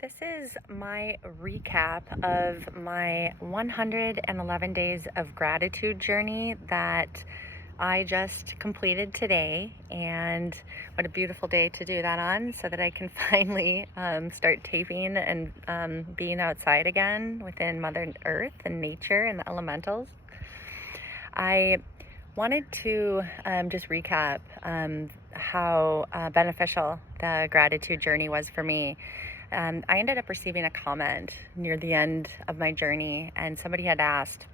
This is my recap of my 111 days of gratitude journey that I just completed today. And what a beautiful day to do that on, so that I can finally start taping and being outside again within Mother Earth and nature and the elementals. I wanted to just recap how beneficial the gratitude journey was for me. I ended up receiving a comment near the end of my journey, and somebody had asked,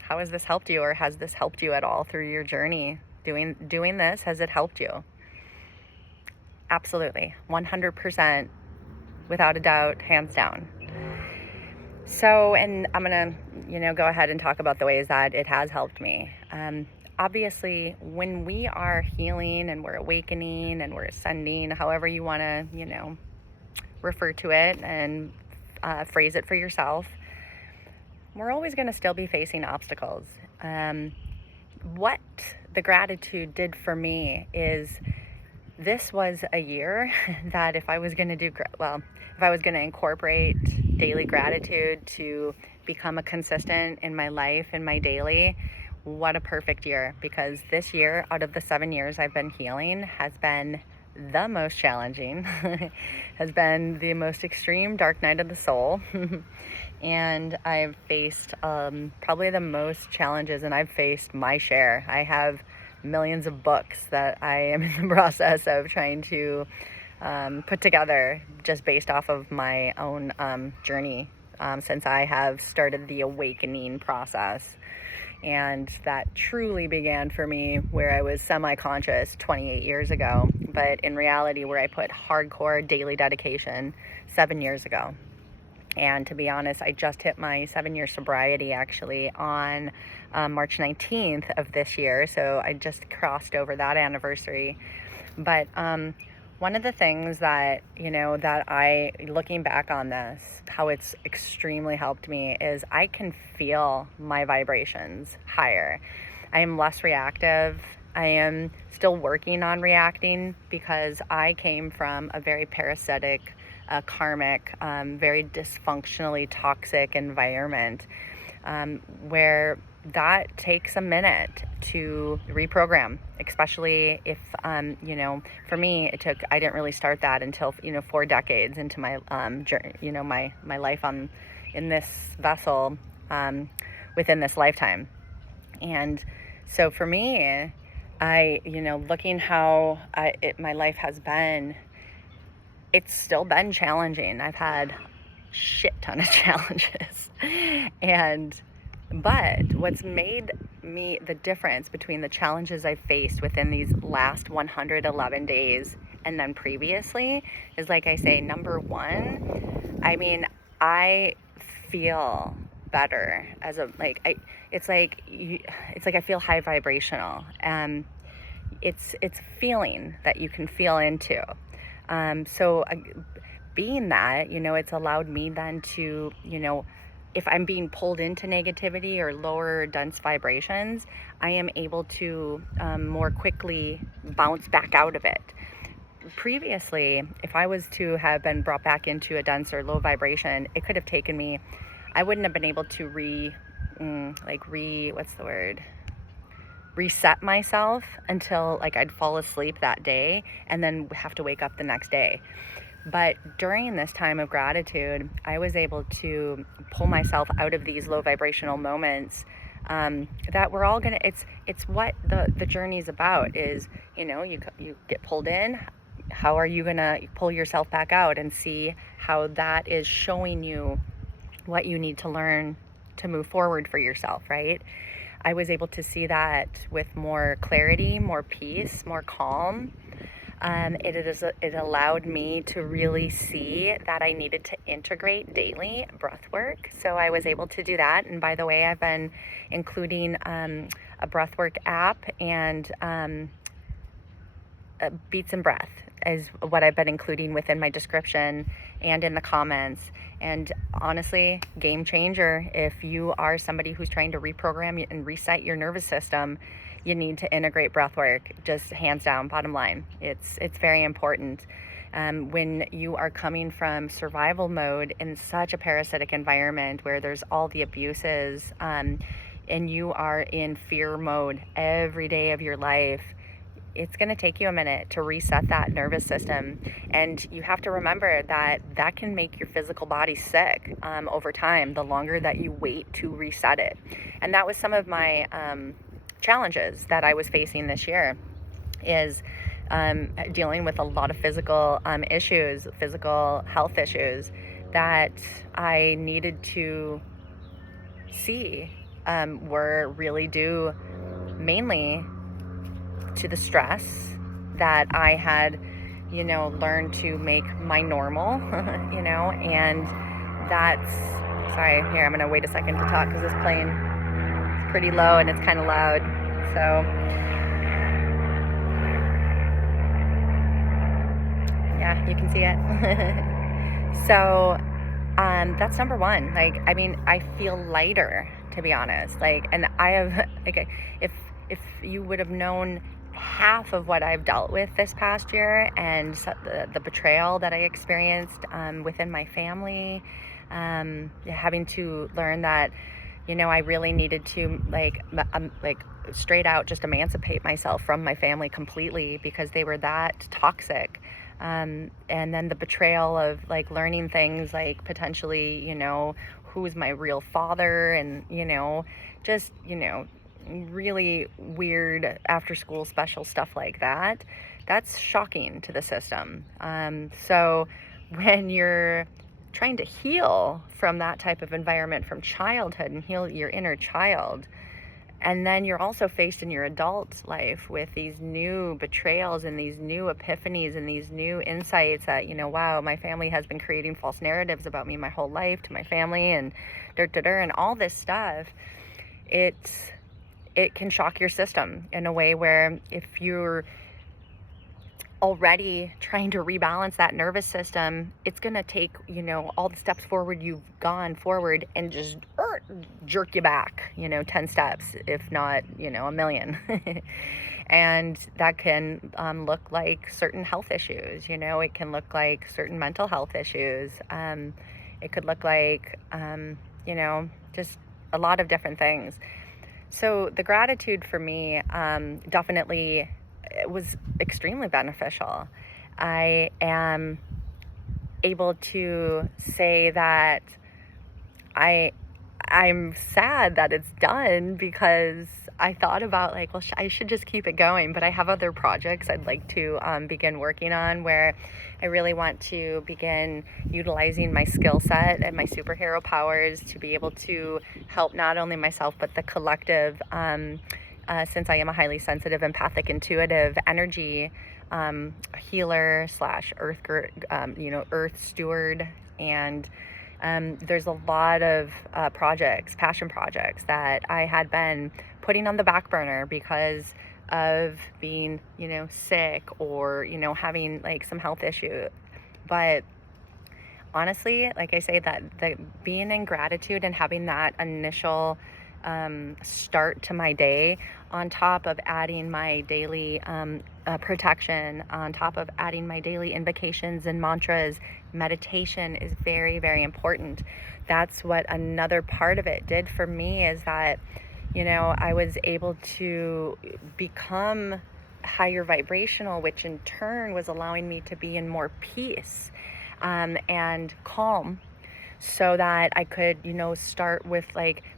how has this helped you, or has this helped you at all through your journey? Doing this, has it helped you? Absolutely, 100%, without a doubt, hands down. So, and I'm gonna, go ahead and talk about the ways that it has helped me. Obviously, when we are healing and we're awakening and we're ascending, however you want to, refer to it and phrase it for yourself, we're always going to still be facing obstacles. What the gratitude did for me is, this was a year that if I was going to incorporate daily gratitude to become a consistent in my life, in my daily, what a perfect year. Because this year, out of the 7 years I've been healing, has been the most challenging, has been the most extreme dark night of the soul. And I've faced probably the most challenges, and I've faced my share. I have millions of books that I am in the process of trying to put together, just based off of my own journey since I have started the awakening process. And that truly began for me where I was semi-conscious 28 years ago, but in reality where I put hardcore daily dedication 7 years ago. And to be honest, I just hit my 7-year sobriety actually on March 19th of this year. So I just crossed over that anniversary. But one of the things that, looking back on this, how it's extremely helped me is I can feel my vibrations higher. I am less reactive. I am still working on reacting, because I came from a very parasitic, karmic, very dysfunctionally toxic environment, where that takes a minute to reprogram, especially if, for me, I didn't really start that until, 4 decades into my, my life in this vessel, within this lifetime. And so for me, looking how my life has been, it's still been challenging. I've had shit ton of challenges. But what's made me the difference between the challenges I faced within these last 111 days and then previously is, like I say, number one, I feel better it's like I feel high vibrational. It's a feeling that you can feel into. Being that, it's allowed me then to, if I'm being pulled into negativity or lower dense vibrations, I am able to more quickly bounce back out of it. Previously, if I was to have been brought back into a dense or low vibration, it could have taken me, I wouldn't have been able to reset myself until I'd fall asleep that day and then have to wake up the next day. But during this time of gratitude, I was able to pull myself out of these low vibrational moments, that we're all gonna, it's what the journey is about, is, you get pulled in. How are you gonna pull yourself back out and see how that is showing you what you need to learn to move forward for yourself, right? I was able to see that with more clarity, more peace, more calm. It allowed me to really see that I needed to integrate daily breath work. So I was able to do that. And by the way, I've been including a breath work app, and Beats and Breath is what I've been including within my description and in the comments. And honestly, game changer. If you are somebody who's trying to reprogram and reset your nervous system, you need to integrate breath work. Just hands down, bottom line. It's very important. When you are coming from survival mode in such a parasitic environment where there's all the abuses, and you are in fear mode every day of your life, it's going to take you a minute to reset that nervous system. And you have to remember that that can make your physical body sick over time, the longer that you wait to reset it. And that was some of my challenges that I was facing this year, is dealing with a lot of physical issues, physical health issues that I needed to see were really due mainly to the stress that I had, learned to make my normal, and that's, sorry, here, I'm gonna wait a second to talk because this plane is pretty low and it's kind of loud, so, yeah, you can see it. So, that's number one. Like, I mean, I feel lighter, to be honest, and I have, if you would have known half of what I've dealt with this past year, and the betrayal that I experienced within my family, having to learn that, I really needed to straight out just emancipate myself from my family completely because they were that toxic. And then the betrayal of learning things like potentially, who's my real father, and, just, really weird after school special stuff like that. That's shocking to the system. So when you're trying to heal from that type of environment from childhood and heal your inner child, and then you're also faced in your adult life with these new betrayals and these new epiphanies and these new insights that, wow, my family has been creating false narratives about me my whole life to my family, and and all this stuff. It can shock your system in a way where if you're already trying to rebalance that nervous system, it's going to take, all the steps forward you've gone forward and just jerk you back, 10 steps, if not, a million. And that can look like certain health issues, it can look like certain mental health issues. It could look like, just a lot of different things. So the gratitude for me definitely was extremely beneficial. I am able to say that I'm sad that it's done, because I thought about I should just keep it going, but I have other projects I'd like to begin working on, where I really want to begin utilizing my skill set and my superhero powers to be able to help not only myself but the collective, since I am a highly sensitive, empathic, intuitive energy healer / earth steward. And there's a lot of passion projects that I had been putting on the back burner because of being, sick, or, having some health issue. But honestly, like I say, that the being in gratitude and having that initial start to my day, on top of adding my daily protection, on top of adding my daily invocations and mantras, meditation is very, very important. That's what another part of it did for me, is that, I was able to become higher vibrational, which in turn was allowing me to be in more peace and calm, so that I could, start with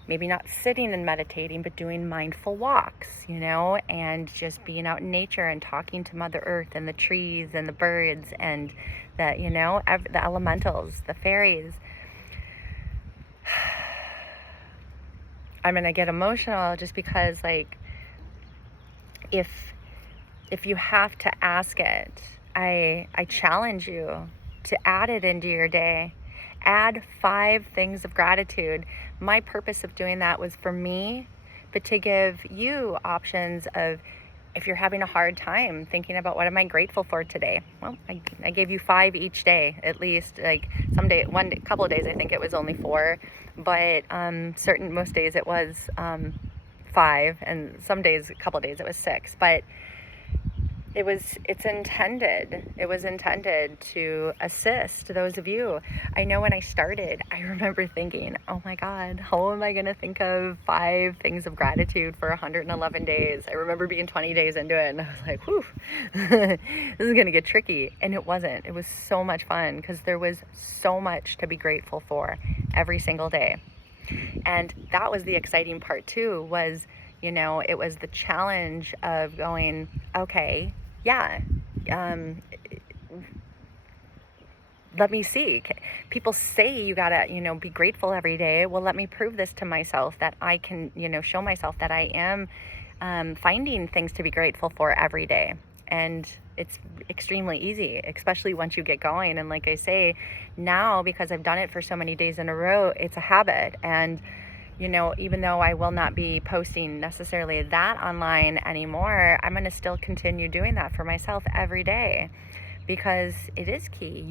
maybe not sitting and meditating, but doing mindful walks, and just being out in nature and talking to Mother Earth and the trees and the birds and the elementals, the fairies. I'm going to get emotional just because if you have to ask it, I challenge you to add it into your day. Add 5 things of gratitude. My purpose of doing that was for me, but to give you options of, if you're having a hard time thinking about what am I grateful for today, well, I gave you 5 each day, at least. Couple of days I think it was only 4, but most days it was 5, and some days, a couple of days it was 6. But It was intended to assist those of you. I know when I started, I remember thinking, oh my God, how am I going to think of 5 things of gratitude for 111 days? I remember being 20 days into it and I was like, whew, this is going to get tricky. And it wasn't. It was so much fun because there was so much to be grateful for every single day. And that was the exciting part too, was, it was the challenge of going, okay, yeah, um, let me see. People say you gotta, be grateful every day. Well, let me prove this to myself that I can, show myself that I am finding things to be grateful for every day. And it's extremely easy, especially once you get going. And like I say, now, because I've done it for so many days in a row, it's a habit. And even though I will not be posting necessarily that online anymore, I'm going to still continue doing that for myself every day because it is key.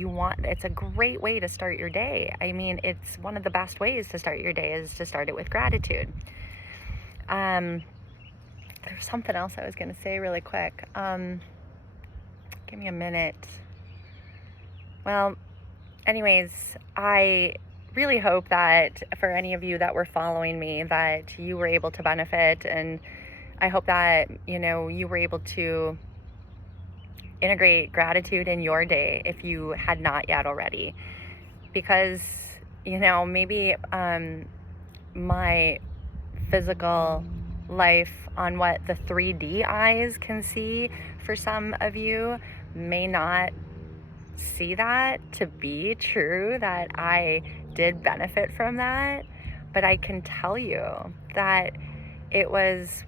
It's a great way to start your day. I mean, it's one of the best ways to start your day is to start it with gratitude. There's something else I was going to say really quick. Give me a minute. Well, anyways, I really hope that for any of you that were following me, that you were able to benefit, and I hope that you were able to integrate gratitude in your day if you had not yet already, because maybe my physical life on what the 3D eyes can see for some of you may not see that to be true, that I did benefit from that, but I can tell you that it was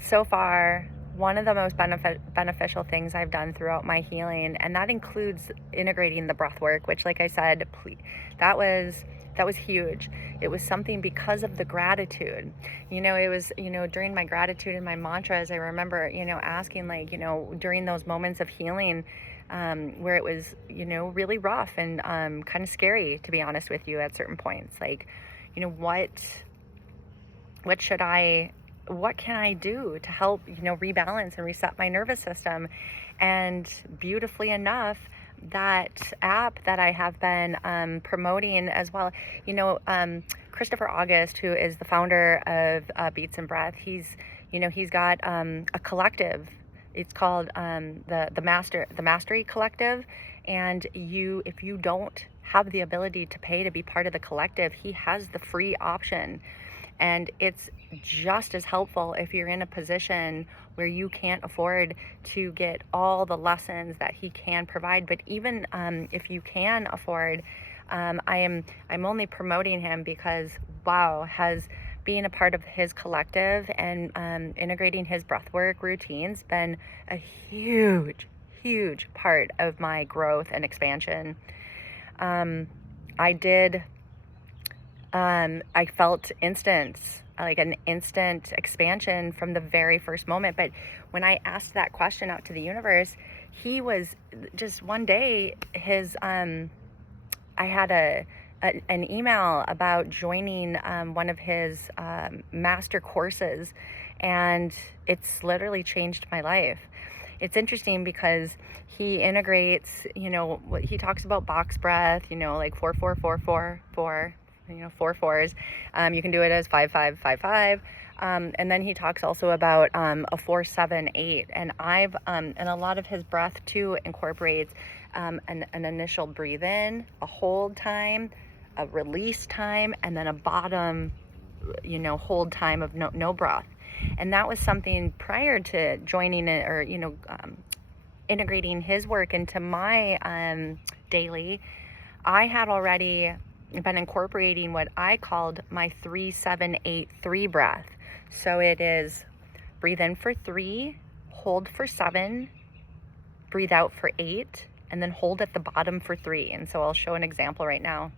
so far one of the most beneficial things I've done throughout my healing, and that includes integrating the breath work, which, like I said, that was huge. It was something because of the gratitude. It was, during my gratitude and my mantras, I remember, asking, like, during those moments of healing, where it was, really rough and kind of scary, to be honest with you, at certain points. Like, what can I do to help, rebalance and reset my nervous system? And beautifully enough, that app that I have been promoting as well, Christopher August, who is the founder of Beats and Breath, he's got a collective. It's called the Mastery Collective, and if you don't have the ability to pay to be part of the collective, he has the free option. And it's just as helpful if you're in a position where you can't afford to get all the lessons that he can provide. But even if you can afford, I'm only promoting him because, wow, being a part of his collective and integrating his breathwork routines been a huge, huge part of my growth and expansion. I felt an instant expansion from the very first moment. But when I asked that question out to the universe, he was just one day, I had an email about joining one of his master courses, and it's literally changed my life. It's interesting because he integrates, he talks about box breath, like 4-4-4-4-4, 4 fours. You can do it as 5-5-5-5. And then he talks also about a 4-7-8. And and a lot of his breath too incorporates an initial breathe in, a hold time, a release time, and then a bottom, hold time of no breath. And that was something prior to joining it, or integrating his work into my daily. I had already been incorporating what I called my 3-7-8-3 breath. So it is breathe in for 3, hold for 7, breathe out for 8, and then hold at the bottom for 3. And so I'll show an example right now.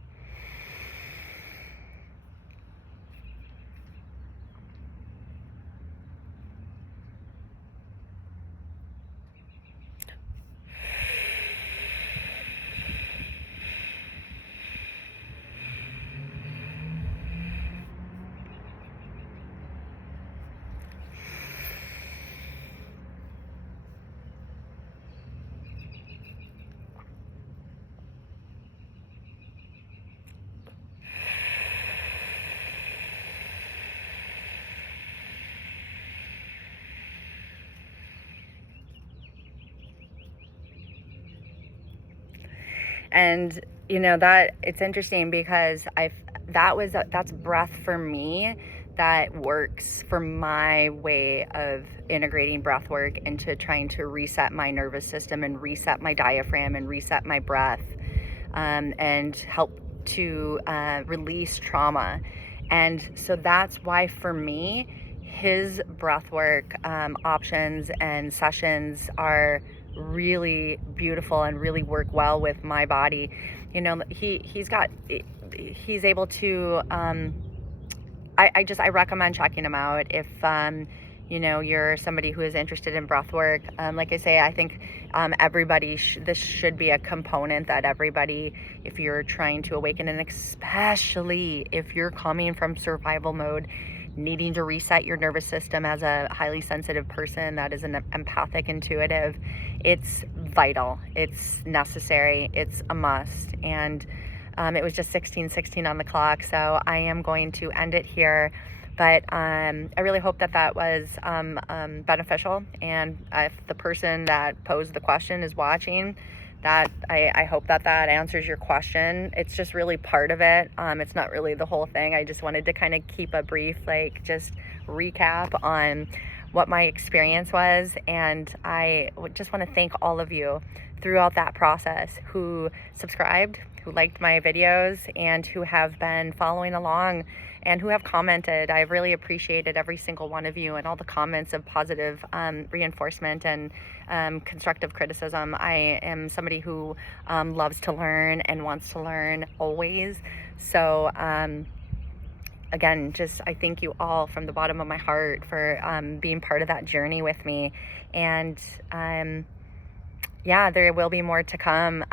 And that it's interesting because that's breath for me that works for my way of integrating breath work into trying to reset my nervous system and reset my diaphragm and reset my breath, and help to release trauma. And so that's why for me, his breathwork options and sessions are really beautiful and really work well with my body. He's able to, I recommend checking him out if you're somebody who is interested in breath work. Like I say, I think this should be a component that everybody, if you're trying to awaken, and especially if you're coming from survival mode, needing to reset your nervous system as a highly sensitive person that is an empathic intuitive, it's vital, it's necessary, it's a must. And it was just 16:16 on the clock, so I am going to end it here. But I really hope that was beneficial. And if the person that posed the question is watching, that I hope that answers your question. It's just really part of it. It's not really the whole thing. I just wanted to kind of keep a brief, just recap on what my experience was. And I just want to thank all of you throughout that process who subscribed, who liked my videos, and who have been following along and who have commented. I've really appreciated every single one of you and all the comments of positive reinforcement and constructive criticism. I am somebody who loves to learn and wants to learn always. So again, I thank you all from the bottom of my heart for being part of that journey with me. And yeah, there will be more to come.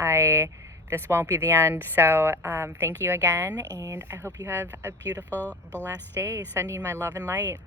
This won't be the end. So thank you again, and I hope you have a beautiful, blessed day. Sending my love and light.